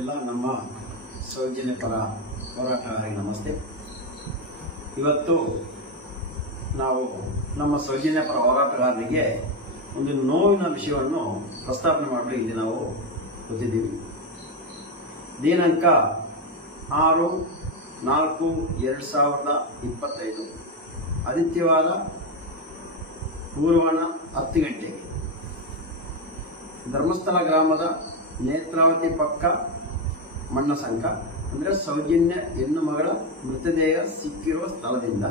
ಎಲ್ಲ ನಮ್ಮ ಸೌಜನ್ಯ ಪರ ಹೋರಾಟಗಾರರಿಗೆ ನಮಸ್ತೆ ಇವತ್ತು ನಾವು ನಮ್ಮ ಸೌಜನ್ಯ ಪರ ಹೋರಾಟಗಾರರಿಗೆ ಒಂದು ನೋವಿನ ವಿಷಯವನ್ನು ಪ್ರಸ್ತಾಪನೆ ಮಾಡಲು ಇಲ್ಲಿ ನಾವು ಕೂತಿದ್ದೀವಿ ದಿನಾಂಕ ಆರು ನಾಲ್ಕು ಎರಡು ಸಾವಿರದ ಇಪ್ಪತ್ತೈದು ಆದಿತ್ಯವಾದ ಪೂರ್ವಣ ಹತ್ತು ಗಂಟೆಗೆ ಧರ್ಮಸ್ಥಳ ಗ್ರಾಮದ ನೇತ್ರಾವತಿ ಪಕ್ಕ ಮಣ್ಣ ಸಂಕ ಅಂದರೆ ಸೌಜನ್ಯ ಹೆಣ್ಣು ಮಗಳ ಮೃತದೇಹ ಸಿಕ್ಕಿರುವ ಸ್ಥಳದಿಂದ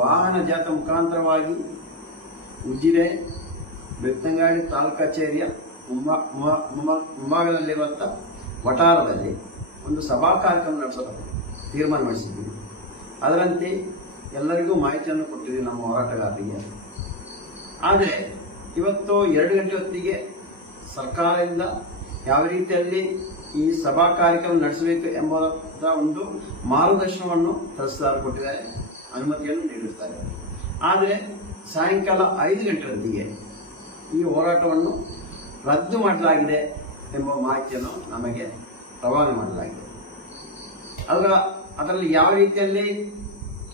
ವಾಹನ ಜಾತ ಮುಖಾಂತರವಾಗಿ ಉಜಿರೆ ಬೆತ್ತಂಗಾಡಿ ತಾಲೂಕು ಕಚೇರಿಯ ಮುಂಭಾಗದಲ್ಲಿರುವಂಥ ವಠಾರದಲ್ಲಿ ಒಂದು ಸಭಾ ಕಾರ್ಯಕ್ರಮ ನಡೆಸಲು ತೀರ್ಮಾನ ಅದರಂತೆ ಎಲ್ಲರಿಗೂ ಮಾಹಿತಿಯನ್ನು ಕೊಟ್ಟಿದ್ದೀವಿ ನಮ್ಮ ಹೋರಾಟಗಾರರಿಗೆ ಆದರೆ ಇವತ್ತು ಎರಡು ಗಂಟೆ ಹೊತ್ತಿಗೆ ಸರ್ಕಾರದಿಂದ ಯಾವ ರೀತಿಯಲ್ಲಿ ಈ ಸಭಾ ಕಾರ್ಯಕ್ರಮ ನಡೆಸಬೇಕು ಎಂಬ ಒಂದು ಮಾರ್ಗದರ್ಶನವನ್ನು ತಹಸೀಲ್ದಾರ್ ಕೊಟ್ಟಿದ್ದಾರೆ ಅನುಮತಿಯನ್ನು ನೀಡುತ್ತಾರೆ ಆದರೆ ಸಾಯಂಕಾಲ ಐದು ಗಂಟೆಯೊಂದಿಗೆ ಈ ಹೋರಾಟವನ್ನು ರದ್ದು ಮಾಡಲಾಗಿದೆ ಎಂಬ ಮಾಹಿತಿಯನ್ನು ನಮಗೆ ರವಾನೆ ಮಾಡಲಾಗಿದೆ ಅದರ ಅದರಲ್ಲಿ ಯಾವ ರೀತಿಯಲ್ಲಿ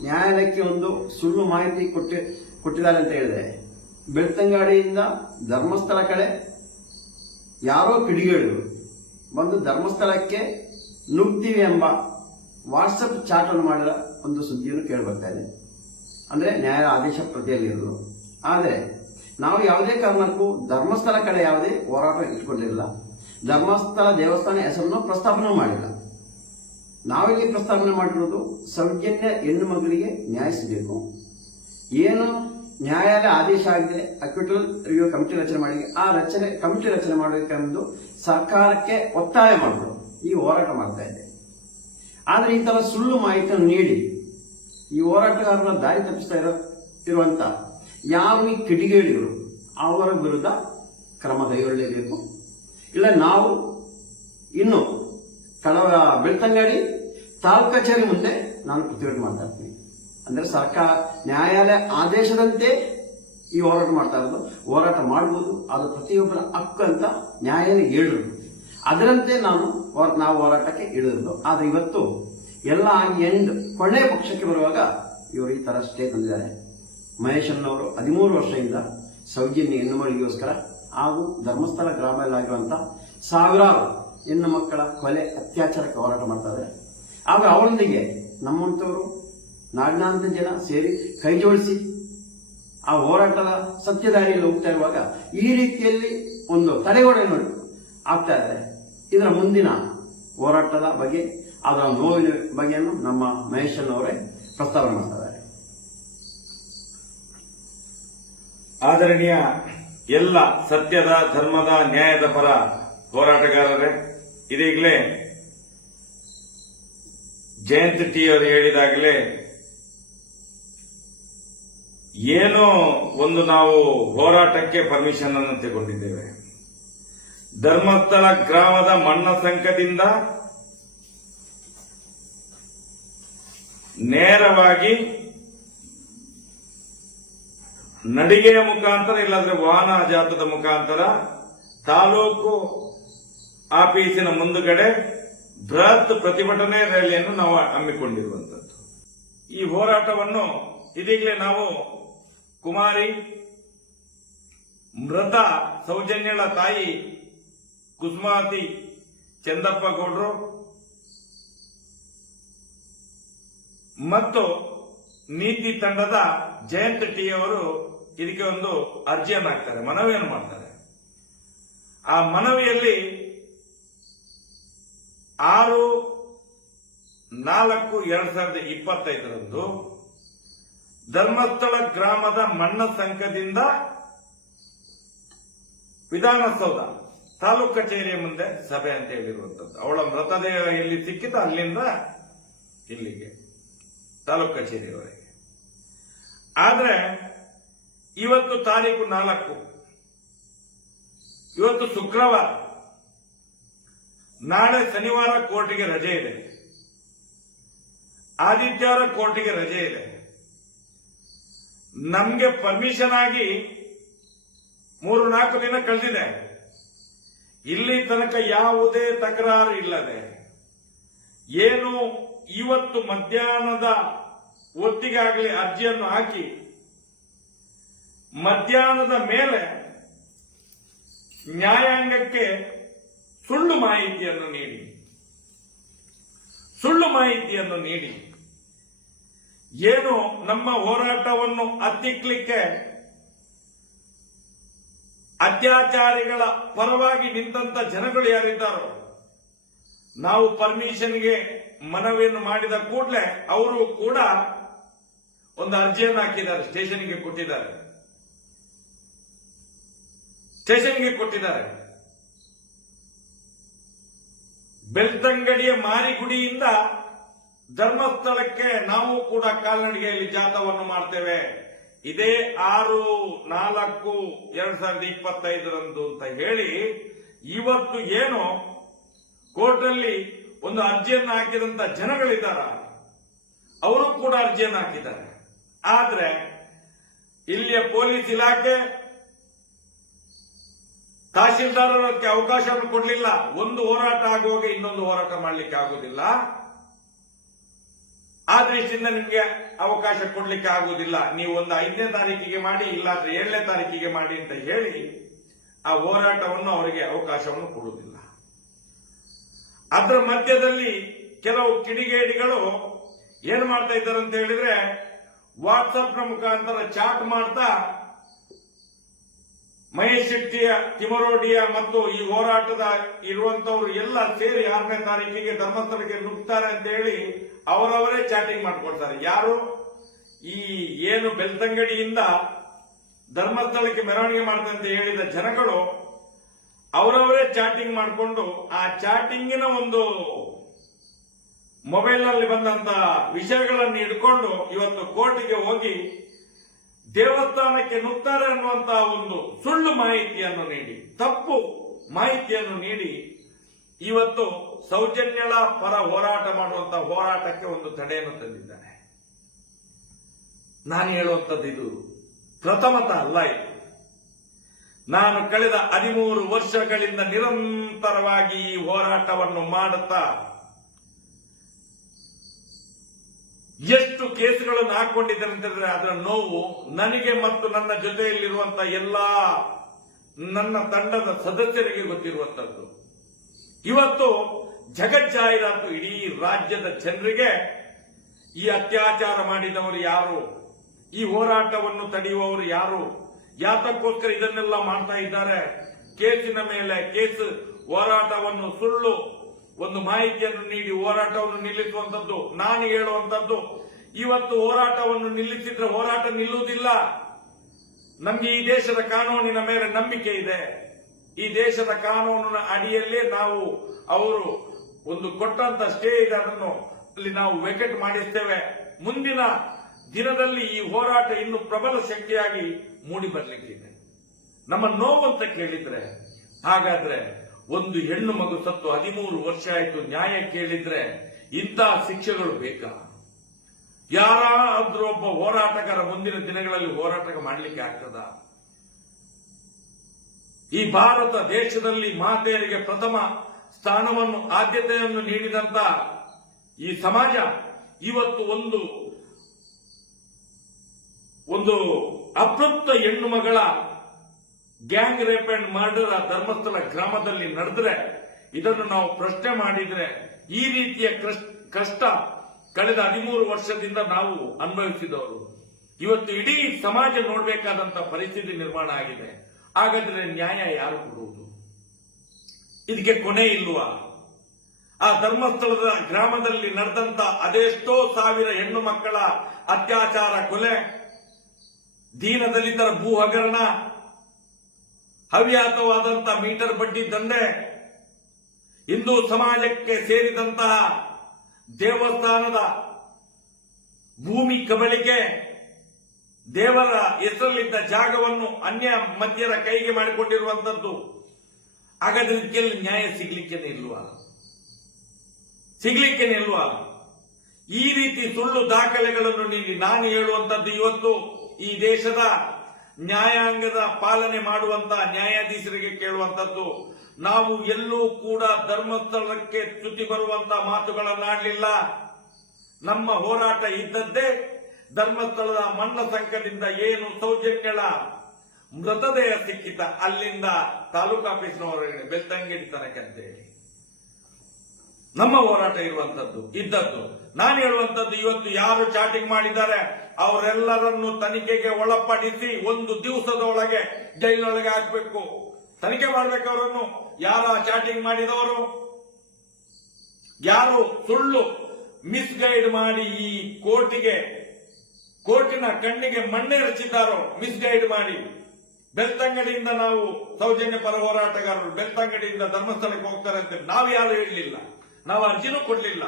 ನ್ಯಾಯಾಲಯಕ್ಕೆ ಒಂದು ಸುಳ್ಳು ಮಾಹಿತಿ ಕೊಟ್ಟಿ ಕೊಟ್ಟಿದ್ದಾರೆ ಅಂತ ಹೇಳಿದ್ರೆ ಬೆಳ್ತಂಗಾಡಿಯಿಂದ ಧರ್ಮಸ್ಥಳ ಕಡೆ ಯಾರೋ ಕಿಡಿಗೇಡಿಗಳು ಬಂದು ಧರ್ಮಸ್ಥಳಕ್ಕೆ ನುಗ್ತೀವಿ ಎಂಬ ವಾಟ್ಸಪ್ ಚಾಟ್ ಅನ್ನು ಮಾಡಿದ ಒಂದು ಸುದ್ದಿಯನ್ನು ಕೇಳಿ ಬರ್ತಾ ಇದೆ ಅಂದರೆ ನ್ಯಾಯಾಲಯ ಆದೇಶ ಪ್ರತಿಯಲ್ಲಿರೋದು ಆದರೆ ನಾವು ಯಾವುದೇ ಕಾರಣಕ್ಕೂ ಧರ್ಮಸ್ಥಳ ಕಡೆ ಯಾವುದೇ ಹೋರಾಟ ಇಟ್ಕೊಂಡಿಲ್ಲ ಧರ್ಮಸ್ಥಳ ದೇವಸ್ಥಾನ ಹೆಸರನ್ನು ಪ್ರಸ್ತಾಪನೆ ಮಾಡಿಲ್ಲ ನಾವಿಲ್ಲಿ ಪ್ರಸ್ತಾಪನೆ ಮಾಡಿರೋದು ಸೌಜನ್ಯ ಹೆಣ್ಣು ಮಗಳಿಗೆ ನ್ಯಾಯ ಸಿಗಬೇಕು ಏನು ನ್ಯಾಯಾಲಯ ಆದೇಶ ಆಗಿದೆ ಅಕ್ವಿಟಲ್ ರಿವ್ಯೂ ಕಮಿಟಿ ರಚನೆ ಮಾಡಿ ಆ ರಚನೆ ಕಮಿಟಿ ರಚನೆ ಮಾಡಬೇಕೆಂದು ಸರ್ಕಾರಕ್ಕೆ ಒತ್ತಾಯ ಮಾಡಿದ್ರು ಈ ಹೋರಾಟ ಮಾಡ್ತಾ ಇದೆ ಆದರೆ ಈ ಥರ ಸುಳ್ಳು ಮಾಹಿತಿಯನ್ನು ನೀಡಿ ಈ ಹೋರಾಟಗಾರರ ದಾರಿ ತಪ್ಪಿಸ್ತಾ ಇರೋ ಇರುವಂತ ಯಾವ ಈ ಕಿಡಿಗೇಡಿಗಳು ಅವರ ವಿರುದ್ಧ ಕ್ರಮ ಕೈಗೊಳ್ಳಲೇಬೇಕು ಇಲ್ಲ ನಾವು ಇನ್ನು ಕಳವ ಬೆಳ್ತಂಗಡಿ ತಾಲೂಕು ಕಚೇರಿ ಮುಂದೆ ನಾನು ಪ್ರತಿಭಟನೆ ಮಾಡ್ತಾ ಇರ್ತೀನಿ ಅಂದ್ರೆ ಸರ್ಕಾರ ನ್ಯಾಯಾಲಯ ಆದೇಶದಂತೆ ಈ ಹೋರಾಟ ಮಾಡ್ತಾ ಇರೋದು ಹೋರಾಟ ಮಾಡ್ಬೋದು ಅದು ಪ್ರತಿಯೊಬ್ಬರ ಹಕ್ಕು ಅಂತ ನ್ಯಾಯಾಲಯ ಹೇಳಿರೋದು ಅದರಂತೆ ನಾನು ನಾವು ಹೋರಾಟಕ್ಕೆ ಇಳಿದ್ರು ಆದರೆ ಇವತ್ತು ಎಲ್ಲ ಎಂಡ್ ಕೊನೆ ಪಕ್ಷಕ್ಕೆ ಬರುವಾಗ ಇವರು ಈ ತರ ಸ್ಟೇ ತಂದಿದ್ದಾರೆ ಅವರು ಹದಿಮೂರು ವರ್ಷದಿಂದ ಸೌಜನ್ಯ ಹೆಣ್ಣು ಮಳಿಗೋಸ್ಕರ ಹಾಗೂ ಧರ್ಮಸ್ಥಳ ಗ್ರಾಮದಲ್ಲಾಗಿರುವಂತಹ ಸಾವಿರಾರು ಹೆಣ್ಣು ಮಕ್ಕಳ ಕೊಲೆ ಅತ್ಯಾಚಾರಕ್ಕೆ ಹೋರಾಟ ಮಾಡ್ತಾ ಇದ್ದಾರೆ ಆದರೆ ಅವರೊಂದಿಗೆ ನಮ್ಮಂಥವರು ನಾಡಿನಾಂತ ಜನ ಸೇರಿ ಕೈ ಜೋಡಿಸಿ ಆ ಹೋರಾಟದ ಸತ್ಯದಾರಿಯಲ್ಲಿ ಹೋಗ್ತಾ ಇರುವಾಗ ಈ ರೀತಿಯಲ್ಲಿ ಒಂದು ತಡೆಗೋಡೆ ನೋಡಿ ಆಗ್ತಾ ಇದೆ ಇದರ ಮುಂದಿನ ಹೋರಾಟದ ಬಗ್ಗೆ ಅದರ ನೋವಿನ ಬಗ್ಗೆಯನ್ನು ನಮ್ಮ ಅವರೇ ಪ್ರಸ್ತಾವನೆ ಮಾಡ್ತಾರೆ ಆದರಣೀಯ ಎಲ್ಲ ಸತ್ಯದ ಧರ್ಮದ ನ್ಯಾಯದ ಪರ ಹೋರಾಟಗಾರರೇ ಇದೀಗಲೇ ಜಯಂತ್ ಟಿ ಅವರು ಹೇಳಿದಾಗಲೇ ಏನು ಒಂದು ನಾವು ಹೋರಾಟಕ್ಕೆ ಪರ್ಮಿಷನ್ ಅನ್ನು ತಗೊಂಡಿದ್ದೇವೆ ಧರ್ಮಸ್ಥಳ ಗ್ರಾಮದ ಮಣ್ಣ ಸಂಕದಿಂದ ನೇರವಾಗಿ ನಡಿಗೆಯ ಮುಖಾಂತರ ಇಲ್ಲಾಂದ್ರೆ ವಾಹನ ಜಾತದ ಮುಖಾಂತರ ತಾಲೂಕು ಆಫೀಸಿನ ಮುಂದುಗಡೆ ಬೃಹತ್ ಪ್ರತಿಭಟನೆ ರ್ಯಾಲಿಯನ್ನು ನಾವು ಹಮ್ಮಿಕೊಂಡಿರುವಂತದ್ದು ಈ ಹೋರಾಟವನ್ನು ಇದೀಗಲೇ ನಾವು ಕುಮಾರಿ ಮೃತ ಸೌಜನ್ಯಳ ತಾಯಿ ಕುಸುಮಾತಿ ಚಂದಪ್ಪ ಮತ್ತು ನೀತಿ ತಂಡದ ಜಯಂತ್ ಟಿ ಅವರು ಇದಕ್ಕೆ ಒಂದು ಅರ್ಜಿಯನ್ನು ಹಾಕ್ತಾರೆ ಮನವಿಯನ್ನು ಮಾಡ್ತಾರೆ ಆ ಮನವಿಯಲ್ಲಿ ಆರು ನಾಲ್ಕು ಎರಡ್ ಸಾವಿರದ ಇಪ್ಪತ್ತೈದರಂದು ಧರ್ಮಸ್ಥಳ ಗ್ರಾಮದ ಮಣ್ಣ ಸಂಘದಿಂದ ವಿಧಾನಸೌಧ ತಾಲೂಕು ಕಚೇರಿಯ ಮುಂದೆ ಸಭೆ ಅಂತ ಹೇಳಿರುವಂತದ್ದು ಅವಳ ಮೃತದೇಹ ಇಲ್ಲಿ ಸಿಕ್ಕಿತು ಅಲ್ಲಿಂದ ಇಲ್ಲಿಗೆ ತಾಲೂಕು ಕಚೇರಿಯವರೆಗೆ ಆದ್ರೆ ಇವತ್ತು ತಾರೀಕು ನಾಲ್ಕು ಇವತ್ತು ಶುಕ್ರವಾರ ನಾಳೆ ಶನಿವಾರ ಕೋರ್ಟಿಗೆ ರಜೆ ಇದೆ ಆದಿತ್ಯವಾರ ಕೋರ್ಟಿಗೆ ರಜೆ ಇದೆ ನಮಗೆ ಪರ್ಮಿಷನ್ ಆಗಿ ಮೂರು ನಾಲ್ಕು ದಿನ ಕಳೆದಿದೆ ಇಲ್ಲಿ ತನಕ ಯಾವುದೇ ತಕರಾರು ಇಲ್ಲದೆ ಏನು ಇವತ್ತು ಮಧ್ಯಾಹ್ನದ ಒತ್ತಿಗಾಗಲಿ ಅರ್ಜಿಯನ್ನು ಹಾಕಿ ಮಧ್ಯಾಹ್ನದ ಮೇಲೆ ನ್ಯಾಯಾಂಗಕ್ಕೆ ಸುಳ್ಳು ಮಾಹಿತಿಯನ್ನು ನೀಡಿ ಸುಳ್ಳು ಮಾಹಿತಿಯನ್ನು ನೀಡಿ ಏನು ನಮ್ಮ ಹೋರಾಟವನ್ನು ಹತ್ತಿಕ್ಕಲಿಕ್ಕೆ ಅತ್ಯಾಚಾರಿಗಳ ಪರವಾಗಿ ನಿಂತ ಜನಗಳು ಯಾರಿದ್ದಾರೋ ನಾವು ಪರ್ಮಿಷನ್ಗೆ ಮನವಿಯನ್ನು ಮಾಡಿದ ಕೂಡಲೇ ಅವರು ಕೂಡ ಒಂದು ಅರ್ಜಿಯನ್ನು ಹಾಕಿದ್ದಾರೆ ಸ್ಟೇಷನ್ಗೆ ಕೊಟ್ಟಿದ್ದಾರೆ ಸ್ಟೇಷನ್ಗೆ ಕೊಟ್ಟಿದ್ದಾರೆ ಬೆಳ್ತಂಗಡಿಯ ಮಾರಿಗುಡಿಯಿಂದ ಧರ್ಮಸ್ಥಳಕ್ಕೆ ನಾವು ಕೂಡ ಕಾಲ್ನಡಿಗೆಯಲ್ಲಿ ಜಾಥಾವನ್ನು ಮಾಡ್ತೇವೆ ಇದೇ ಆರು ನಾಲ್ಕು ಎರಡ್ ಸಾವಿರದ ಇಪ್ಪತ್ತೈದರಂದು ಅಂತ ಹೇಳಿ ಇವತ್ತು ಏನು ಕೋರ್ಟಲ್ಲಿ ಒಂದು ಅರ್ಜಿಯನ್ನು ಹಾಕಿದಂತ ಜನಗಳಿದ್ದಾರ ಅವರು ಕೂಡ ಅರ್ಜಿಯನ್ನು ಹಾಕಿದ್ದಾರೆ ಆದ್ರೆ ಇಲ್ಲಿಯ ಪೊಲೀಸ್ ಇಲಾಖೆ ತಹಶೀಲ್ದಾರರಕ್ಕೆ ಅವಕಾಶವನ್ನು ಕೊಡಲಿಲ್ಲ ಒಂದು ಹೋರಾಟ ಆಗುವಾಗ ಇನ್ನೊಂದು ಹೋರಾಟ ಮಾಡಲಿಕ್ಕೆ ಆಗೋದಿಲ್ಲ ಆ ದೃಷ್ಟಿಯಿಂದ ನಿಮಗೆ ಅವಕಾಶ ಕೊಡ್ಲಿಕ್ಕೆ ಆಗುವುದಿಲ್ಲ ನೀವು ಒಂದು ಐದನೇ ತಾರೀಕಿಗೆ ಮಾಡಿ ಇಲ್ಲಾದ್ರೆ ಏಳನೇ ತಾರೀಕಿಗೆ ಮಾಡಿ ಅಂತ ಹೇಳಿ ಆ ಹೋರಾಟವನ್ನು ಅವರಿಗೆ ಅವಕಾಶವನ್ನು ಕೊಡುವುದಿಲ್ಲ ಅದರ ಮಧ್ಯದಲ್ಲಿ ಕೆಲವು ಕಿಡಿಗೇಡಿಗಳು ಏನ್ ಮಾಡ್ತಾ ಇದ್ದಾರೆ ಅಂತ ಹೇಳಿದ್ರೆ ವಾಟ್ಸಪ್ನ ಮುಖಾಂತರ ಚಾಟ್ ಮಾಡ್ತಾ ಮಹೇಶ್ ಶೆಟ್ಟಿಯ ತಿಮರೋಡಿಯ ಮತ್ತು ಈ ಹೋರಾಟದ ಇರುವಂತವರು ಎಲ್ಲ ಸೇರಿ ಆರನೇ ತಾರೀಕಿಗೆ ಧರ್ಮಸ್ಥಳಕ್ಕೆ ನುಗ್ತಾರೆ ಅಂತ ಹೇಳಿ ಅವರವರೇ ಚಾಟಿಂಗ್ ಮಾಡ್ಕೊಳ್ತಾರೆ ಯಾರು ಈ ಏನು ಬೆಲ್ತಂಗಡಿಯಿಂದ ಧರ್ಮಸ್ಥಳಕ್ಕೆ ಮೆರವಣಿಗೆ ಅಂತ ಹೇಳಿದ ಜನಗಳು ಅವರವರೇ ಚಾಟಿಂಗ್ ಮಾಡಿಕೊಂಡು ಆ ಚಾಟಿಂಗಿನ ಒಂದು ಮೊಬೈಲ್ನಲ್ಲಿ ಬಂದಂತ ವಿಷಯಗಳನ್ನು ಇಟ್ಕೊಂಡು ಇವತ್ತು ಕೋರ್ಟ್ಗೆ ಹೋಗಿ ದೇವಸ್ಥಾನಕ್ಕೆ ನುಗ್ತಾರೆ ಅನ್ನುವಂತಹ ಒಂದು ಸುಳ್ಳು ಮಾಹಿತಿಯನ್ನು ನೀಡಿ ತಪ್ಪು ಮಾಹಿತಿಯನ್ನು ನೀಡಿ ಇವತ್ತು ಸೌಜನ್ಯಳ ಪರ ಹೋರಾಟ ಮಾಡುವಂತಹ ಹೋರಾಟಕ್ಕೆ ಒಂದು ತಡೆಯನ್ನು ತಂದಿದ್ದಾರೆ ನಾನು ಹೇಳುವಂಥದ್ದು ಇದು ಪ್ರಥಮತ ಅಲ್ಲ ಇದು ನಾನು ಕಳೆದ ಹದಿಮೂರು ವರ್ಷಗಳಿಂದ ನಿರಂತರವಾಗಿ ಈ ಹೋರಾಟವನ್ನು ಮಾಡುತ್ತಾ ಎಷ್ಟು ಕೇಸುಗಳನ್ನು ಹಾಕೊಂಡಿದ್ದೇನೆ ಅಂತಂದ್ರೆ ಅದರ ನೋವು ನನಗೆ ಮತ್ತು ನನ್ನ ಜೊತೆಯಲ್ಲಿರುವಂತಹ ಎಲ್ಲಾ ನನ್ನ ತಂಡದ ಸದಸ್ಯರಿಗೆ ಗೊತ್ತಿರುವಂತದ್ದು ಇವತ್ತು ಜಗಜ್ಜಾಹೀರಾತು ಇಡೀ ರಾಜ್ಯದ ಜನರಿಗೆ ಈ ಅತ್ಯಾಚಾರ ಮಾಡಿದವರು ಯಾರು ಈ ಹೋರಾಟವನ್ನು ತಡೆಯುವವರು ಯಾರು ಯಾತಕ್ಕೋಸ್ಕರ ಇದನ್ನೆಲ್ಲ ಮಾಡ್ತಾ ಇದ್ದಾರೆ ಕೇಸಿನ ಮೇಲೆ ಕೇಸು ಹೋರಾಟವನ್ನು ಸುಳ್ಳು ಒಂದು ಮಾಹಿತಿಯನ್ನು ನೀಡಿ ಹೋರಾಟವನ್ನು ನಿಲ್ಲಿಸುವಂತದ್ದು ನಾನು ಹೇಳುವಂತದ್ದು ಇವತ್ತು ಹೋರಾಟವನ್ನು ನಿಲ್ಲಿಸಿದ್ರೆ ಹೋರಾಟ ನಿಲ್ಲುವುದಿಲ್ಲ ನಮ್ಗೆ ಈ ದೇಶದ ಕಾನೂನಿನ ಮೇಲೆ ನಂಬಿಕೆ ಇದೆ ಈ ದೇಶದ ಕಾನೂನಿನ ಅಡಿಯಲ್ಲೇ ನಾವು ಅವರು ಒಂದು ಕೊಟ್ಟಂತ ಸ್ಟೇ ಇದೆ ಅದನ್ನು ಅಲ್ಲಿ ನಾವು ವೆಕೆಟ್ ಮಾಡಿಸ್ತೇವೆ ಮುಂದಿನ ದಿನದಲ್ಲಿ ಈ ಹೋರಾಟ ಇನ್ನು ಪ್ರಬಲ ಶಕ್ತಿಯಾಗಿ ಮೂಡಿ ಬರಲಿಕ್ಕಿದೆ ನಮ್ಮ ಅಂತ ಕೇಳಿದ್ರೆ ಹಾಗಾದ್ರೆ ಒಂದು ಹೆಣ್ಣು ಮಗು ಸತ್ತು ಹದಿಮೂರು ವರ್ಷ ಆಯಿತು ನ್ಯಾಯ ಕೇಳಿದ್ರೆ ಇಂತಹ ಶಿಕ್ಷೆಗಳು ಬೇಕಾ ಯಾರಾದ್ರೂ ಒಬ್ಬ ಹೋರಾಟಗಾರ ಮುಂದಿನ ದಿನಗಳಲ್ಲಿ ಹೋರಾಟ ಮಾಡಲಿಕ್ಕೆ ಆಗ್ತದ ಈ ಭಾರತ ದೇಶದಲ್ಲಿ ಮಾತೆಯರಿಗೆ ಪ್ರಥಮ ಸ್ಥಾನವನ್ನು ಆದ್ಯತೆಯನ್ನು ನೀಡಿದಂತ ಈ ಸಮಾಜ ಇವತ್ತು ಒಂದು ಒಂದು ಅಪೃಪ್ತ ಹೆಣ್ಣು ಮಗಳ ಗ್ಯಾಂಗ್ ರೇಪ್ ಅಂಡ್ ಮರ್ಡರ್ ಆ ಧರ್ಮಸ್ಥಳ ಗ್ರಾಮದಲ್ಲಿ ನಡೆದ್ರೆ ಇದನ್ನು ನಾವು ಪ್ರಶ್ನೆ ಮಾಡಿದ್ರೆ ಈ ರೀತಿಯ ಕಷ್ಟ ಕಳೆದ ಹದಿಮೂರು ವರ್ಷದಿಂದ ನಾವು ಅನುಭವಿಸಿದವರು ಇವತ್ತು ಇಡೀ ಸಮಾಜ ನೋಡಬೇಕಾದಂತಹ ಪರಿಸ್ಥಿತಿ ನಿರ್ಮಾಣ ಆಗಿದೆ ಹಾಗಾದ್ರೆ ನ್ಯಾಯ ಯಾರು ಕೊಡುವುದು ಇದಕ್ಕೆ ಕೊನೆ ಇಲ್ವ ಆ ಧರ್ಮಸ್ಥಳದ ಗ್ರಾಮದಲ್ಲಿ ನಡೆದಂತ ಅದೆಷ್ಟೋ ಸಾವಿರ ಹೆಣ್ಣು ಮಕ್ಕಳ ಅತ್ಯಾಚಾರ ಕೊಲೆ ದೀನದಲಿತರ ಭೂ ಹಗರಣ ಹವ್ಯಾಸವಾದಂತಹ ಮೀಟರ್ ಬಡ್ಡಿ ದಂಧೆ ಹಿಂದೂ ಸಮಾಜಕ್ಕೆ ಸೇರಿದಂತಹ ದೇವಸ್ಥಾನದ ಭೂಮಿ ಕಬಳಿಕೆ ದೇವರ ಹೆಸರಲ್ಲಿದ್ದ ಜಾಗವನ್ನು ಅನ್ಯ ಮಧ್ಯರ ಕೈಗೆ ಮಾಡಿಕೊಂಡಿರುವಂತದ್ದು ಹಾಗಾದ್ರೆ ನ್ಯಾಯ ಸಿಗಲಿಕ್ಕೆ ಇಲ್ವಾ ಸಿಗಲಿಕ್ಕೆ ಇಲ್ವಾ ಈ ರೀತಿ ಸುಳ್ಳು ದಾಖಲೆಗಳನ್ನು ನೀಡಿ ನಾನು ಹೇಳುವಂತದ್ದು ಇವತ್ತು ಈ ದೇಶದ ನ್ಯಾಯಾಂಗದ ಪಾಲನೆ ಮಾಡುವಂತ ನ್ಯಾಯಾಧೀಶರಿಗೆ ಕೇಳುವಂತದ್ದು ನಾವು ಎಲ್ಲೂ ಕೂಡ ಧರ್ಮಸ್ಥಳಕ್ಕೆ ಚ್ಯುತಿ ಬರುವಂತ ಮಾತುಗಳನ್ನಾಡಲಿಲ್ಲ ನಮ್ಮ ಹೋರಾಟ ಇದ್ದದ್ದೇ ಧರ್ಮಸ್ಥಳದ ಮಣ್ಣ ಸಂಕದಿಂದ ಏನು ಸೌಜನ್ಯಗಳ ಮೃತದೇಹ ಸಿಕ್ಕಿತ ಅಲ್ಲಿಂದ ತಾಲೂಕು ಆಫೀಸ್ನವರೆಗೆ ಅವರಿಗೆ ತನಕ ನಮ್ಮ ಹೋರಾಟ ಇರುವಂತದ್ದು ಇದ್ದದ್ದು ನಾನು ಹೇಳುವಂತದ್ದು ಇವತ್ತು ಯಾರು ಚಾಟಿಂಗ್ ಮಾಡಿದ್ದಾರೆ ಅವರೆಲ್ಲರನ್ನು ತನಿಖೆಗೆ ಒಳಪಡಿಸಿ ಒಂದು ದಿವಸದೊಳಗೆ ಜೈಲಿನೊಳಗೆ ಹಾಕ್ಬೇಕು ತನಿಖೆ ಮಾಡಬೇಕು ಅವರನ್ನು ಯಾರ ಚಾಟಿಂಗ್ ಮಾಡಿದವರು ಯಾರು ಸುಳ್ಳು ಮಿಸ್ಗೈಡ್ ಮಾಡಿ ಈ ಕೋರ್ಟಿಗೆ ಕೋರ್ಟಿನ ಕಣ್ಣಿಗೆ ಮಣ್ಣೆ ರಚಿದ್ದಾರೋ ಮಿಸ್ಗೈಡ್ ಮಾಡಿ ಬೆಳ್ತಂಗಡಿಯಿಂದ ನಾವು ಸೌಜನ್ಯ ಪರ ಹೋರಾಟಗಾರರು ಬೆಳ್ತಂಗಡಿಯಿಂದ ಧರ್ಮಸ್ಥಳಕ್ಕೆ ಹೋಗ್ತಾರೆ ಅಂತ ನಾವು ಯಾರು ಹೇಳಲಿಲ್ಲ ನಾವು ಅರ್ಜಿನೂ ಕೊಡಲಿಲ್ಲ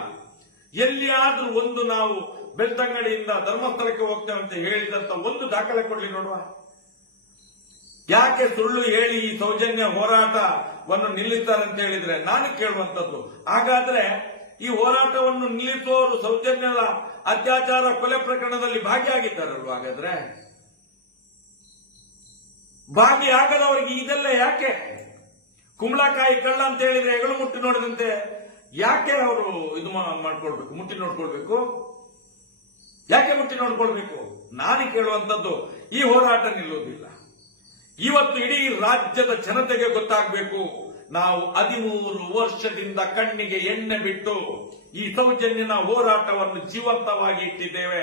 ಎಲ್ಲಿಯಾದ್ರೂ ಒಂದು ನಾವು ಬೆಳ್ತಂಗಡಿಯಿಂದ ಧರ್ಮಸ್ಥಳಕ್ಕೆ ಹೋಗ್ತೇವೆ ಅಂತ ಹೇಳಿದಂತ ಒಂದು ದಾಖಲೆ ಕೊಡ್ಲಿ ನೋಡುವ ಯಾಕೆ ಸುಳ್ಳು ಹೇಳಿ ಈ ಸೌಜನ್ಯ ಹೋರಾಟವನ್ನು ನಿಲ್ಲಿಸ್ತಾರೆ ಅಂತ ಹೇಳಿದ್ರೆ ನಾನು ಕೇಳುವಂತದ್ದು ಹಾಗಾದ್ರೆ ಈ ಹೋರಾಟವನ್ನು ನಿಲ್ಲಿಸುವವರು ಸೌಜನ್ಯದ ಅತ್ಯಾಚಾರ ಕೊಲೆ ಪ್ರಕರಣದಲ್ಲಿ ಭಾಗಿಯಾಗಿದ್ದಾರಲ್ವ ಹಾಗಾದ್ರೆ ಭಾಗಿಯಾಗದವರಿಗೆ ಇದೆಲ್ಲ ಯಾಕೆ ಕುಂಬಳಕಾಯಿ ಕಳ್ಳ ಅಂತ ಹೇಳಿದ್ರೆ ಹೆಗಲು ಮುಟ್ಟಿ ನೋಡಿದಂತೆ ಯಾಕೆ ಅವರು ಇದು ಮಾಡ್ಕೊಳ್ಬೇಕು ಮುಟ್ಟಿ ನೋಡ್ಕೊಳ್ಬೇಕು ಯಾಕೆ ಮುಟ್ಟಿ ನೋಡ್ಕೊಳ್ಬೇಕು ನಾನು ಕೇಳುವಂಥದ್ದು ಈ ಹೋರಾಟ ನಿಲ್ಲುವುದಿಲ್ಲ ಇವತ್ತು ಇಡೀ ರಾಜ್ಯದ ಜನತೆಗೆ ಗೊತ್ತಾಗಬೇಕು ನಾವು ಹದಿಮೂರು ವರ್ಷದಿಂದ ಕಣ್ಣಿಗೆ ಎಣ್ಣೆ ಬಿಟ್ಟು ಈ ಸೌಜನ್ಯನ ಹೋರಾಟವನ್ನು ಜೀವಂತವಾಗಿ ಇಟ್ಟಿದ್ದೇವೆ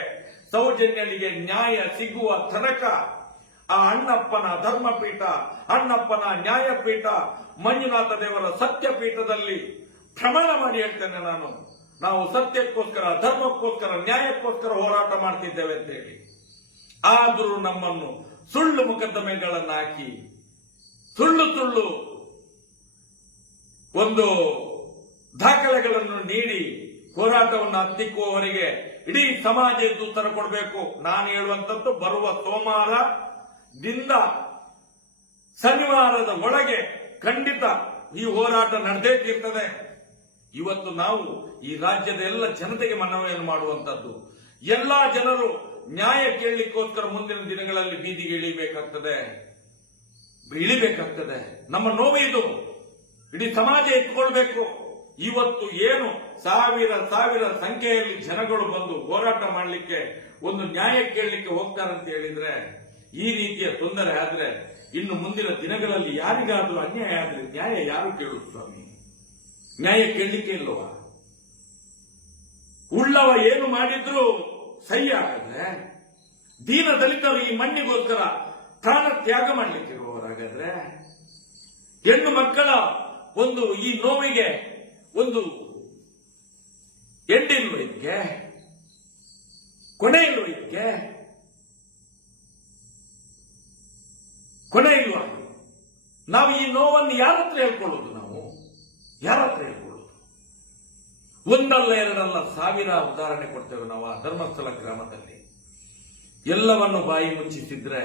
ಸೌಜನ್ಯನಿಗೆ ನ್ಯಾಯ ಸಿಗುವ ತನಕ ಆ ಅಣ್ಣಪ್ಪನ ಧರ್ಮಪೀಠ ಅಣ್ಣಪ್ಪನ ನ್ಯಾಯಪೀಠ ಮಂಜುನಾಥ ದೇವರ ಸತ್ಯಪೀಠದಲ್ಲಿ ಪ್ರಮಾಣ ಮಾಡಿ ಹೇಳ್ತೇನೆ ನಾನು ನಾವು ಸತ್ಯಕ್ಕೋಸ್ಕರ ಧರ್ಮಕ್ಕೋಸ್ಕರ ನ್ಯಾಯಕ್ಕೋಸ್ಕರ ಹೋರಾಟ ಮಾಡ್ತಿದ್ದೇವೆ ಅಂತ ಹೇಳಿ ಆದರೂ ನಮ್ಮನ್ನು ಸುಳ್ಳು ಮೊಕದ್ದಮೆಗಳನ್ನು ಹಾಕಿ ಸುಳ್ಳು ಸುಳ್ಳು ಒಂದು ದಾಖಲೆಗಳನ್ನು ನೀಡಿ ಹೋರಾಟವನ್ನು ಹತ್ತಿಕ್ಕುವವರಿಗೆ ಇಡೀ ಸಮಾಜ ಉತ್ತರ ಕೊಡಬೇಕು ನಾನು ಹೇಳುವಂತದ್ದು ಬರುವ ದಿಂದ ಶನಿವಾರದ ಒಳಗೆ ಖಂಡಿತ ಈ ಹೋರಾಟ ನಡೆದೇ ತೀರ್ತದೆ ಇವತ್ತು ನಾವು ಈ ರಾಜ್ಯದ ಎಲ್ಲ ಜನತೆಗೆ ಮನವಿಯನ್ನು ಮಾಡುವಂತದ್ದು ಎಲ್ಲಾ ಜನರು ನ್ಯಾಯ ಕೇಳಲಿಕ್ಕೋಸ್ಕರ ಮುಂದಿನ ದಿನಗಳಲ್ಲಿ ಬೀದಿಗೆ ಇಳಿಬೇಕಾಗ್ತದೆ ಇಳಿಬೇಕಾಗ್ತದೆ ನಮ್ಮ ನೋವು ಇದು ಇಡೀ ಸಮಾಜ ಎತ್ಕೊಳ್ಬೇಕು ಇವತ್ತು ಏನು ಸಾವಿರ ಸಾವಿರ ಸಂಖ್ಯೆಯಲ್ಲಿ ಜನಗಳು ಬಂದು ಹೋರಾಟ ಮಾಡಲಿಕ್ಕೆ ಒಂದು ನ್ಯಾಯ ಕೇಳಲಿಕ್ಕೆ ಹೋಗ್ತಾರೆ ಅಂತ ಹೇಳಿದ್ರೆ ಈ ರೀತಿಯ ತೊಂದರೆ ಆದ್ರೆ ಇನ್ನು ಮುಂದಿನ ದಿನಗಳಲ್ಲಿ ಯಾರಿಗಾದ್ರೂ ಅನ್ಯಾಯ ಆದ್ರೆ ನ್ಯಾಯ ಯಾರು ಕೇಳು ಸ್ವಾಮಿ ನ್ಯಾಯ ಕೇಳಲಿಕ್ಕೆ ಇಲ್ವ ಉಳ್ಳವ ಏನು ಮಾಡಿದ್ರು ಸಹಿ ಆಗದೆ ದೀನ ದಲಿತರು ಈ ಮಣ್ಣಿಗೋಸ್ಕರ ಪ್ರಾಣ ತ್ಯಾಗ ಮಾಡಲಿಕ್ಕಿರುವವರಾಗಾದ್ರೆ ಹೆಣ್ಣು ಮಕ್ಕಳ ಒಂದು ಈ ನೋವಿಗೆ ಒಂದು ಎಂಡಿಲ್ವ ಇದಕ್ಕೆ ಕೊನೆ ಇಲ್ವ ಇದಕ್ಕೆ ಕೊನೆ ಇಲ್ವಾ ನಾವು ಈ ನೋವನ್ನು ಯಾರತ್ರ ಹೇಳ್ಕೊಳ್ಳೋದು ಯಾರ ಹತ್ರ ಇರ್ಬೋದು ಒಂದಲ್ಲ ಎರಡಲ್ಲ ಸಾವಿರ ಉದಾಹರಣೆ ಕೊಡ್ತೇವೆ ನಾವು ಆ ಧರ್ಮಸ್ಥಳ ಗ್ರಾಮದಲ್ಲಿ ಎಲ್ಲವನ್ನು ಬಾಯಿ ಮುಚ್ಚಿಸಿದ್ರೆ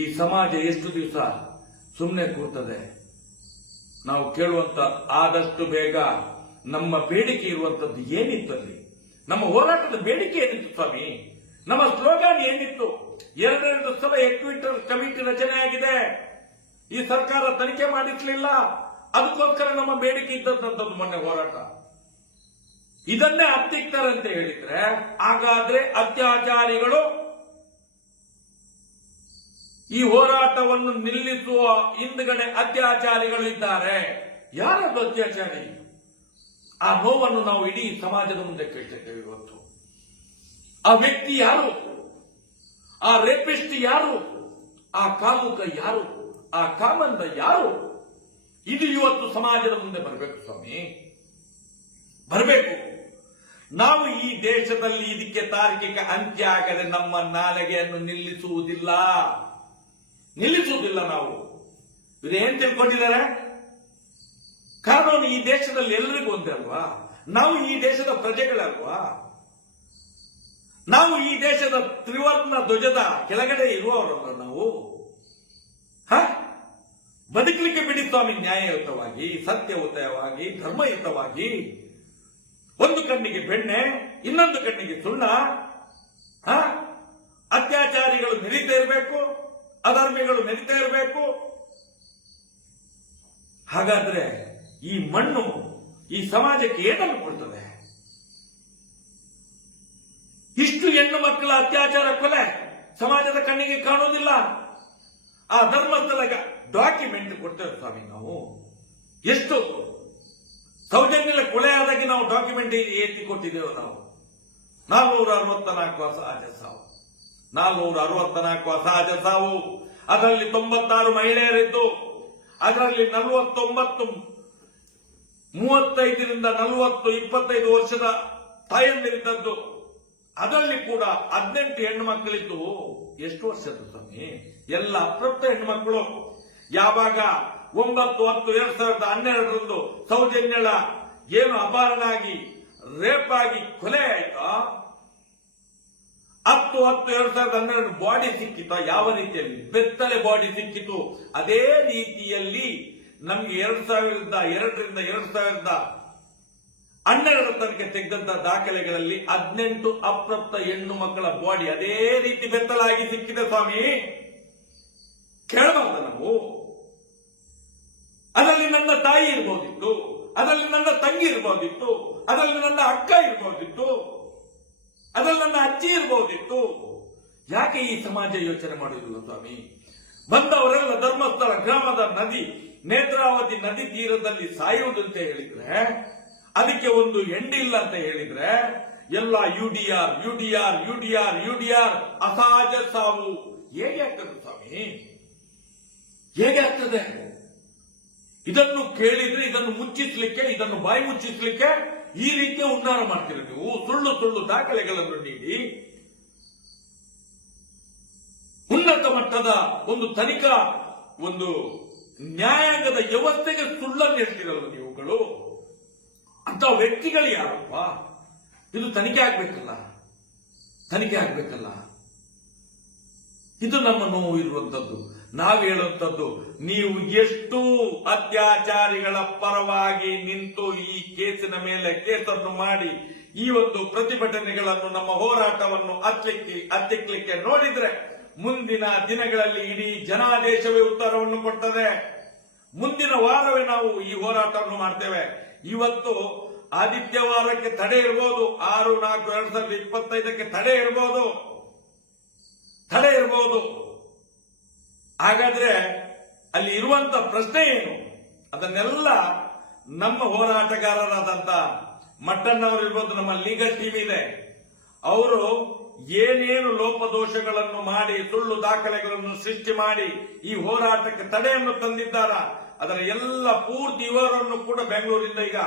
ಈ ಸಮಾಜ ಎಷ್ಟು ದಿವಸ ಸುಮ್ಮನೆ ಕೂರ್ತದೆ ನಾವು ಕೇಳುವಂತ ಆದಷ್ಟು ಬೇಗ ನಮ್ಮ ಬೇಡಿಕೆ ಇರುವಂತದ್ದು ಏನಿತ್ತು ಅಲ್ಲಿ ನಮ್ಮ ಹೋರಾಟದ ಬೇಡಿಕೆ ಏನಿತ್ತು ಸ್ವಾಮಿ ನಮ್ಮ ಸ್ಲೋಗಾನ್ ಏನಿತ್ತು ಎರಡೆರಡು ಸಲ ಎಕ್ವಿಟರ್ ಕಮಿಟಿ ರಚನೆ ಆಗಿದೆ ಈ ಸರ್ಕಾರ ತನಿಖೆ ಮಾಡಿರ್ಲಿಲ್ಲ ಅದಕ್ಕೋಸ್ಕರ ನಮ್ಮ ಬೇಡಿಕೆ ಇದ್ದಂತದ್ದು ಮೊನ್ನೆ ಹೋರಾಟ ಇದನ್ನೇ ಅಂತ ಹೇಳಿದ್ರೆ ಹಾಗಾದ್ರೆ ಅತ್ಯಾಚಾರಿಗಳು ಈ ಹೋರಾಟವನ್ನು ನಿಲ್ಲಿಸುವ ಹಿಂದ್ಗಡೆ ಅತ್ಯಾಚಾರಿಗಳು ಇದ್ದಾರೆ ಯಾರದು ಅತ್ಯಾಚಾರಿ ಆ ನೋವನ್ನು ನಾವು ಇಡೀ ಸಮಾಜದ ಮುಂದೆ ಕೇಳ್ತಿದ್ದೇವೆ ಇವತ್ತು ಆ ವ್ಯಕ್ತಿ ಯಾರು ಆ ರೇಪಿಸ್ಟ್ ಯಾರು ಆ ಕಾಮುಕ ಯಾರು ಆ ಕಾಮಂದ ಯಾರು ಇದು ಇವತ್ತು ಸಮಾಜದ ಮುಂದೆ ಬರಬೇಕು ಸ್ವಾಮಿ ಬರಬೇಕು ನಾವು ಈ ದೇಶದಲ್ಲಿ ಇದಕ್ಕೆ ತಾರ್ಕಿಕ ಅಂತ್ಯ ಆಗದೆ ನಮ್ಮ ನಾಲಿಗೆಯನ್ನು ನಿಲ್ಲಿಸುವುದಿಲ್ಲ ನಿಲ್ಲಿಸುವುದಿಲ್ಲ ನಾವು ಏನ್ ತಿಳ್ಕೊಂಡಿದ್ದಾರೆ ಕಾನೂನು ಈ ದೇಶದಲ್ಲಿ ಎಲ್ಲರಿಗೂ ಒಂದೇ ಅಲ್ವಾ ನಾವು ಈ ದೇಶದ ಪ್ರಜೆಗಳಲ್ವಾ ನಾವು ಈ ದೇಶದ ತ್ರಿವರ್ಣ ಧ್ವಜದ ಕೆಳಗಡೆ ಇರುವವರಲ್ಲ ನಾವು ಹ ಬದುಕಲಿಕ್ಕೆ ಬಿಡಿ ಸ್ವಾಮಿ ನ್ಯಾಯಯುತವಾಗಿ ಸತ್ಯಯುತವಾಗಿ ಧರ್ಮಯುತವಾಗಿ ಒಂದು ಕಣ್ಣಿಗೆ ಬೆಣ್ಣೆ ಇನ್ನೊಂದು ಕಣ್ಣಿಗೆ ಸುಣ್ಣ ಅತ್ಯಾಚಾರಿಗಳು ಮೆರಿತಾ ಇರಬೇಕು ಅಧರ್ಮಿಗಳು ಮೆರಿತಾ ಇರಬೇಕು ಹಾಗಾದ್ರೆ ಈ ಮಣ್ಣು ಈ ಸಮಾಜಕ್ಕೆ ಏನನ್ನು ಕೊಡ್ತದೆ ಇಷ್ಟು ಹೆಣ್ಣು ಮಕ್ಕಳ ಅತ್ಯಾಚಾರ ಕೊಲೆ ಸಮಾಜದ ಕಣ್ಣಿಗೆ ಕಾಣುವುದಿಲ್ಲ ಆ ಧರ್ಮಸ್ಥಳ ಡಾಕ್ಯುಮೆಂಟ್ ಕೊಡ್ತೇವೆ ಸ್ವಾಮಿ ನಾವು ಎಷ್ಟು ಸೌಜನ್ಯ ಕೊಲೆ ಆದಾಗಿ ನಾವು ಡಾಕ್ಯುಮೆಂಟ್ ಎತ್ತಿ ಕೊಟ್ಟಿದ್ದೇವೆ ನಾವು ನಾಲ್ನೂರ ಅರವತ್ತ ನಾಲ್ಕು ಸಹಜ ಸಾವು ನಾಲ್ನೂರ ಅರವತ್ತ ನಾಲ್ಕು ಅಸಹಜ ಸಾವು ಅದರಲ್ಲಿ ತೊಂಬತ್ತಾರು ಮಹಿಳೆಯರಿದ್ದು ಅದರಲ್ಲಿ ನಲವತ್ತೊಂಬತ್ತು ಮೂವತ್ತೈದರಿಂದ ನಲವತ್ತು ಇಪ್ಪತ್ತೈದು ವರ್ಷದ ತಾಯಂದಿರಿದ್ದದ್ದು ಅದರಲ್ಲಿ ಕೂಡ ಹದಿನೆಂಟು ಹೆಣ್ಣು ಮಕ್ಕಳಿದ್ದು ಎಷ್ಟು ವರ್ಷದ ಸ್ವಾಮಿ ಎಲ್ಲ ಅಪ್ರಪ್ತ ಹೆಣ್ಣು ಮಕ್ಕಳು ಯಾವಾಗ ಒಂಬತ್ತು ಹತ್ತು ಎರಡ್ ಸಾವಿರದ ಹನ್ನೆರಡರಂದು ಸೌಜನ್ಯಳ ಏನು ಅಪಾರನಾಗಿ ಆಗಿ ರೇಪ್ ಆಗಿ ಕೊಲೆ ಆಯ್ತಾ ಹತ್ತು ಹತ್ತು ಎರಡ್ ಸಾವಿರದ ಹನ್ನೆರಡು ಬಾಡಿ ಸಿಕ್ಕಿತ ಯಾವ ರೀತಿಯಲ್ಲಿ ಬೆತ್ತಲೆ ಬಾಡಿ ಸಿಕ್ಕಿತು ಅದೇ ರೀತಿಯಲ್ಲಿ ನಮ್ಗೆ ಎರಡ್ ಸಾವಿರದ ಎರಡರಿಂದ ಎರಡ್ ಸಾವಿರದ ಹನ್ನೆರಡರ ತನಕ ತೆಗೆದಂತಹ ದಾಖಲೆಗಳಲ್ಲಿ ಹದಿನೆಂಟು ಅಪ್ರಪ್ತ ಹೆಣ್ಣು ಮಕ್ಕಳ ಬಾಡಿ ಅದೇ ರೀತಿ ಬೆತ್ತಲಾಗಿ ಸಿಕ್ಕಿದೆ ಸ್ವಾಮಿ ಕೇಳಬಹುದು ನಾವು ತಾಯಿ ಇರ್ಬೋದಿತ್ತು ಅದರಲ್ಲಿ ನನ್ನ ತಂಗಿ ಇರ್ಬೋದಿತ್ತು ಅದರಲ್ಲಿ ನನ್ನ ಅಕ್ಕ ಇರ್ಬೋದಿತ್ತು ಅದರಲ್ಲಿ ನನ್ನ ಅಜ್ಜಿ ಇರ್ಬೋದಿತ್ತು ಯಾಕೆ ಈ ಸಮಾಜ ಯೋಚನೆ ಮಾಡಿದ್ರು ಸ್ವಾಮಿ ಬಂದವರೆಲ್ಲ ಧರ್ಮಸ್ಥಳ ಗ್ರಾಮದ ನದಿ ನೇತ್ರಾವತಿ ನದಿ ತೀರದಲ್ಲಿ ಸಾಯುವುದಂತ ಅಂತ ಹೇಳಿದ್ರೆ ಅದಕ್ಕೆ ಒಂದು ಹೆಂಡಿಲ್ಲ ಅಂತ ಹೇಳಿದ್ರೆ ಎಲ್ಲ U R UDR UDR UDR ಅಸಹಜ ಸಾವು ಹೇಗೆ ಆಗ್ತದೆ ಸ್ವಾಮಿ ಹೇಗೆ ಆಗ್ತದೆ ಇದನ್ನು ಕೇಳಿದ್ರೆ ಇದನ್ನು ಮುಚ್ಚಿಸ್ಲಿಕ್ಕೆ ಇದನ್ನು ಬಾಯಿ ಮುಚ್ಚಿಸ್ಲಿಕ್ಕೆ ಈ ರೀತಿಯ ಉನ್ನಾರ ಮಾಡ್ತೀರ ನೀವು ಸುಳ್ಳು ಸುಳ್ಳು ದಾಖಲೆಗಳನ್ನು ನೀಡಿ ಉನ್ನತ ಮಟ್ಟದ ಒಂದು ತನಿಖಾ ಒಂದು ನ್ಯಾಯಾಂಗದ ವ್ಯವಸ್ಥೆಗೆ ಸುಳ್ಳನ್ನು ಹೇಳ್ತಿರಲ್ಲ ನೀವುಗಳು ಅಂತ ವ್ಯಕ್ತಿಗಳು ಯಾರಪ್ಪ ಇದು ತನಿಖೆ ಆಗ್ಬೇಕಲ್ಲ ತನಿಖೆ ಆಗ್ಬೇಕಲ್ಲ ಇದು ನಮ್ಮ ನೋವು ಇರುವಂತದ್ದು ನಾವು ಹೇಳುವಂಥದ್ದು ನೀವು ಎಷ್ಟು ಅತ್ಯಾಚಾರಿಗಳ ಪರವಾಗಿ ನಿಂತು ಈ ಕೇಸಿನ ಮೇಲೆ ಕೇಸನ್ನು ಮಾಡಿ ಈ ಒಂದು ಪ್ರತಿಭಟನೆಗಳನ್ನು ನಮ್ಮ ಹೋರಾಟವನ್ನು ಹತ್ತಿಕ್ಕಿ ಹತ್ತಿಕ್ಕಲಿಕ್ಕೆ ನೋಡಿದ್ರೆ ಮುಂದಿನ ದಿನಗಳಲ್ಲಿ ಇಡೀ ಜನಾದೇಶವೇ ಉತ್ತರವನ್ನು ಕೊಟ್ಟದೆ ಮುಂದಿನ ವಾರವೇ ನಾವು ಈ ಹೋರಾಟವನ್ನು ಮಾಡ್ತೇವೆ ಇವತ್ತು ಆದಿತ್ಯವಾರಕ್ಕೆ ತಡೆ ಇರಬಹುದು ಆರು ನಾಲ್ಕು ಎರಡ್ ಸಾವಿರದ ಇಪ್ಪತ್ತೈದಕ್ಕೆ ತಡೆ ಇರಬಹುದು ತಡೆ ಇರಬಹುದು ಹಾಗಾದ್ರೆ ಅಲ್ಲಿ ಇರುವಂತ ಪ್ರಶ್ನೆ ಏನು ಅದನ್ನೆಲ್ಲ ನಮ್ಮ ಹೋರಾಟಗಾರರಾದಂತ ಮಟ್ಟಣ್ಣವರು ಇರ್ಬೋದು ನಮ್ಮ ಲೀಗಲ್ ಟೀಮ್ ಇದೆ ಅವರು ಏನೇನು ಲೋಪದೋಷಗಳನ್ನು ಮಾಡಿ ಸುಳ್ಳು ದಾಖಲೆಗಳನ್ನು ಸೃಷ್ಟಿ ಮಾಡಿ ಈ ಹೋರಾಟಕ್ಕೆ ತಡೆಯನ್ನು ತಂದಿದ್ದಾರ ಅದರ ಎಲ್ಲ ಪೂರ್ತಿ ವಿವರವನ್ನು ಕೂಡ ಬೆಂಗಳೂರಿಂದ ಈಗ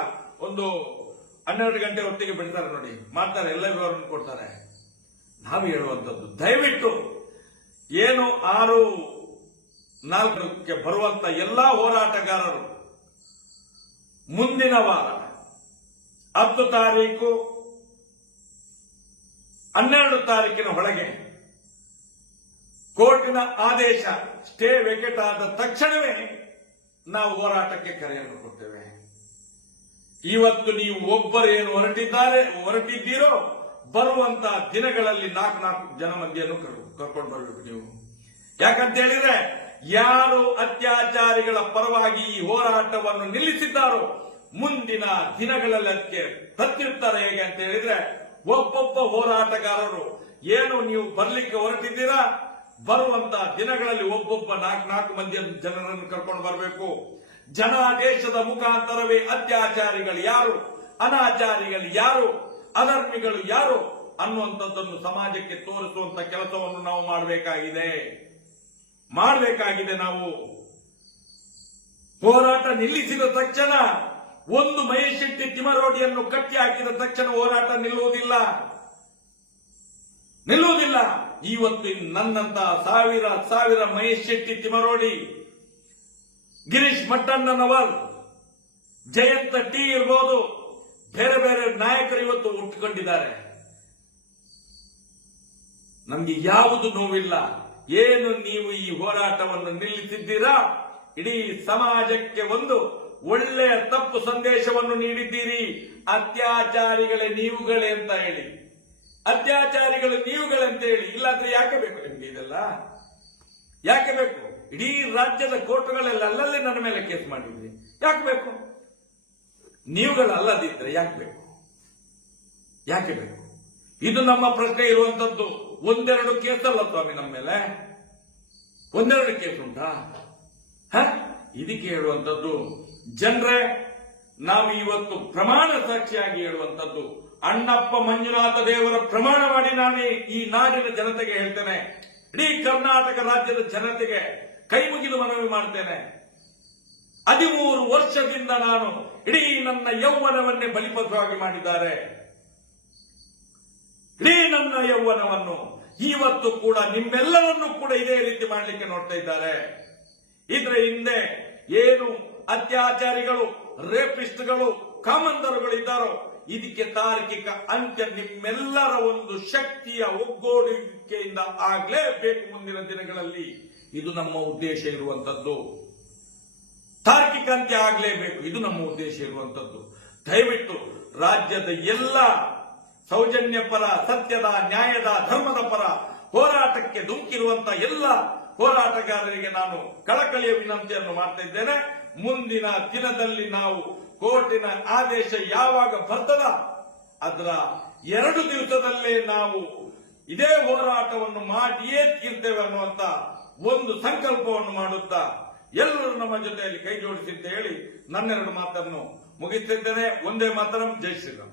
ಒಂದು ಹನ್ನೆರಡು ಗಂಟೆ ಹೊತ್ತಿಗೆ ಬಿಡ್ತಾರೆ ನೋಡಿ ಮಾಡ್ತಾರೆ ಎಲ್ಲ ವಿವರವನ್ನು ಕೊಡ್ತಾರೆ ನಾವು ಹೇಳುವಂಥದ್ದು ದಯವಿಟ್ಟು ಏನು ಆರು ನಾಲ್ಕಕ್ಕೆ ಬರುವಂತ ಎಲ್ಲಾ ಹೋರಾಟಗಾರರು ಮುಂದಿನ ವಾರ ಹತ್ತು ತಾರೀಕು ಹನ್ನೆರಡು ತಾರೀಕಿನ ಒಳಗೆ ಕೋರ್ಟಿನ ಆದೇಶ ಸ್ಟೇ ವೆಕೆಟ್ ಆದ ತಕ್ಷಣವೇ ನಾವು ಹೋರಾಟಕ್ಕೆ ಕರೆಯನ್ನು ಕೊಡ್ತೇವೆ ಇವತ್ತು ನೀವು ಒಬ್ಬರು ಏನು ಹೊರಟಿದ್ದಾರೆ ಹೊರಟಿದ್ದೀರೋ ಬರುವಂತಹ ದಿನಗಳಲ್ಲಿ ನಾಲ್ಕು ನಾಲ್ಕು ಜನ ಮಂದಿಯನ್ನು ಕರ್ಕೊಂಡು ಬರಬೇಕು ನೀವು ಯಾಕಂತ ಹೇಳಿದ್ರೆ ಯಾರು ಅತ್ಯಾಚಾರಿಗಳ ಪರವಾಗಿ ಈ ಹೋರಾಟವನ್ನು ನಿಲ್ಲಿಸಿದ್ದಾರೋ ಮುಂದಿನ ದಿನಗಳಲ್ಲಿ ಅದಕ್ಕೆ ತತ್ತಿರ್ತಾರೆ ಹೇಗೆ ಅಂತ ಹೇಳಿದ್ರೆ ಒಬ್ಬೊಬ್ಬ ಹೋರಾಟಗಾರರು ಏನು ನೀವು ಬರ್ಲಿಕ್ಕೆ ಹೊರಟಿದ್ದೀರಾ ಬರುವಂತ ದಿನಗಳಲ್ಲಿ ಒಬ್ಬೊಬ್ಬ ನಾಲ್ಕು ನಾಲ್ಕು ಮಂದಿ ಜನರನ್ನು ಕರ್ಕೊಂಡು ಬರಬೇಕು ಜನಾದೇಶದ ಮುಖಾಂತರವೇ ಅತ್ಯಾಚಾರಿಗಳು ಯಾರು ಅನಾಚಾರಿಗಳು ಯಾರು ಅಧರ್ಮಿಗಳು ಯಾರು ಅನ್ನುವಂಥದ್ದನ್ನು ಸಮಾಜಕ್ಕೆ ತೋರಿಸುವಂತ ಕೆಲಸವನ್ನು ನಾವು ಮಾಡಬೇಕಾಗಿದೆ ಮಾಡಬೇಕಾಗಿದೆ ನಾವು ಹೋರಾಟ ನಿಲ್ಲಿಸಿದ ತಕ್ಷಣ ಒಂದು ಶೆಟ್ಟಿ ತಿಮರೋಡಿಯನ್ನು ಕಟ್ಟಿ ಹಾಕಿದ ತಕ್ಷಣ ಹೋರಾಟ ನಿಲ್ಲುವುದಿಲ್ಲ ನಿಲ್ಲುವುದಿಲ್ಲ ಇವತ್ತು ನನ್ನಂತ ಸಾವಿರ ಸಾವಿರ ಮಹೇಶ್ ಶೆಟ್ಟಿ ತಿಮರೋಡಿ ಗಿರೀಶ್ ಮಟ್ಟಣ್ಣನವರ್ ಜಯಂತ ಟಿ ಇರ್ಬೋದು ಬೇರೆ ಬೇರೆ ನಾಯಕರು ಇವತ್ತು ಹುಟ್ಟುಕೊಂಡಿದ್ದಾರೆ ನಮಗೆ ಯಾವುದು ನೋವಿಲ್ಲ ಏನು ನೀವು ಈ ಹೋರಾಟವನ್ನು ನಿಲ್ಲಿಸಿದ್ದೀರಾ ಇಡೀ ಸಮಾಜಕ್ಕೆ ಒಂದು ಒಳ್ಳೆಯ ತಪ್ಪು ಸಂದೇಶವನ್ನು ನೀಡಿದ್ದೀರಿ ಅತ್ಯಾಚಾರಿಗಳೇ ನೀವುಗಳೇ ಅಂತ ಹೇಳಿ ಅತ್ಯಾಚಾರಿಗಳು ನೀವುಗಳೇ ಅಂತ ಹೇಳಿ ಇಲ್ಲಾದ್ರೆ ಯಾಕೆ ಬೇಕು ನಿಮ್ಗೆ ಇದೆಲ್ಲ ಯಾಕೆ ಬೇಕು ಇಡೀ ರಾಜ್ಯದ ಕೋರ್ಟ್ಗಳೆಲ್ಲ ಅಲ್ಲಲ್ಲಿ ನನ್ನ ಮೇಲೆ ಕೇಸ್ ಮಾಡಿದ್ರಿ ಯಾಕೆ ಬೇಕು ನೀವುಗಳು ಅಲ್ಲದಿದ್ರೆ ಯಾಕೆ ಬೇಕು ಯಾಕೆ ಬೇಕು ಇದು ನಮ್ಮ ಪ್ರಶ್ನೆ ಇರುವಂತದ್ದು ಒಂದೆರಡು ಕೇಸಲ್ಲ ಸ್ವಾಮಿ ನಮ್ಮ ಮೇಲೆ ಒಂದೆರಡು ಕೇಸ್ ಉಂಟಾ ಹ ಇದಕ್ಕೆ ಹೇಳುವಂಥದ್ದು ಜನರೇ ನಾವು ಇವತ್ತು ಪ್ರಮಾಣ ಸಾಕ್ಷಿಯಾಗಿ ಹೇಳುವಂಥದ್ದು ಅಣ್ಣಪ್ಪ ಮಂಜುನಾಥ ದೇವರ ಪ್ರಮಾಣ ಮಾಡಿ ನಾನೇ ಈ ನಾಡಿನ ಜನತೆಗೆ ಹೇಳ್ತೇನೆ ಇಡೀ ಕರ್ನಾಟಕ ರಾಜ್ಯದ ಜನತೆಗೆ ಕೈ ಮುಗಿದು ಮನವಿ ಮಾಡ್ತೇನೆ ಹದಿಮೂರು ವರ್ಷದಿಂದ ನಾನು ಇಡೀ ನನ್ನ ಯೌವನವನ್ನೇ ಬಲಿಪತ್ರವಾಗಿ ಮಾಡಿದ್ದಾರೆ ಇಡೀ ನನ್ನ ಯೌವನವನ್ನು ಇವತ್ತು ಕೂಡ ನಿಮ್ಮೆಲ್ಲರನ್ನು ಕೂಡ ಇದೇ ರೀತಿ ಮಾಡಲಿಕ್ಕೆ ನೋಡ್ತಾ ಇದ್ದಾರೆ ಇದ್ರ ಹಿಂದೆ ಏನು ಅತ್ಯಾಚಾರಿಗಳು ರೇಪಿಸ್ಟ್ಗಳು ಕಾಮಂದರುಗಳು ಇದ್ದಾರೋ ಇದಕ್ಕೆ ತಾರ್ಕಿಕ ಅಂತ್ಯ ನಿಮ್ಮೆಲ್ಲರ ಒಂದು ಶಕ್ತಿಯ ಒಗ್ಗೂಡಿಕೆಯಿಂದ ಆಗ್ಲೇಬೇಕು ಮುಂದಿನ ದಿನಗಳಲ್ಲಿ ಇದು ನಮ್ಮ ಉದ್ದೇಶ ಇರುವಂತದ್ದು ತಾರ್ಕಿಕ ಅಂತ್ಯ ಆಗಲೇಬೇಕು ಇದು ನಮ್ಮ ಉದ್ದೇಶ ಇರುವಂತದ್ದು ದಯವಿಟ್ಟು ರಾಜ್ಯದ ಎಲ್ಲ ಸೌಜನ್ಯ ಪರ ಸತ್ಯದ ನ್ಯಾಯದ ಧರ್ಮದ ಪರ ಹೋರಾಟಕ್ಕೆ ಧುಮುಕಿರುವಂತಹ ಎಲ್ಲ ಹೋರಾಟಗಾರರಿಗೆ ನಾನು ಕಳಕಳಿಯ ವಿನಂತಿಯನ್ನು ಮಾಡ್ತಾ ಇದ್ದೇನೆ ಮುಂದಿನ ದಿನದಲ್ಲಿ ನಾವು ಕೋರ್ಟಿನ ಆದೇಶ ಯಾವಾಗ ಬರ್ತದ ಅದರ ಎರಡು ದಿವಸದಲ್ಲೇ ನಾವು ಇದೇ ಹೋರಾಟವನ್ನು ಮಾಡಿಯೇ ತೀರ್ತೇವೆ ಅನ್ನುವಂತ ಒಂದು ಸಂಕಲ್ಪವನ್ನು ಮಾಡುತ್ತಾ ಎಲ್ಲರೂ ನಮ್ಮ ಜೊತೆಯಲ್ಲಿ ಕೈ ಜೋಡಿಸಿ ಅಂತ ಹೇಳಿ ನನ್ನೆರಡು ಮಾತನ್ನು ಮುಗಿಸುತ್ತಿದ್ದೇನೆ ಒಂದೇ ಮಾತರಂ ಜೈ ಶ್ರೀರಾಮ್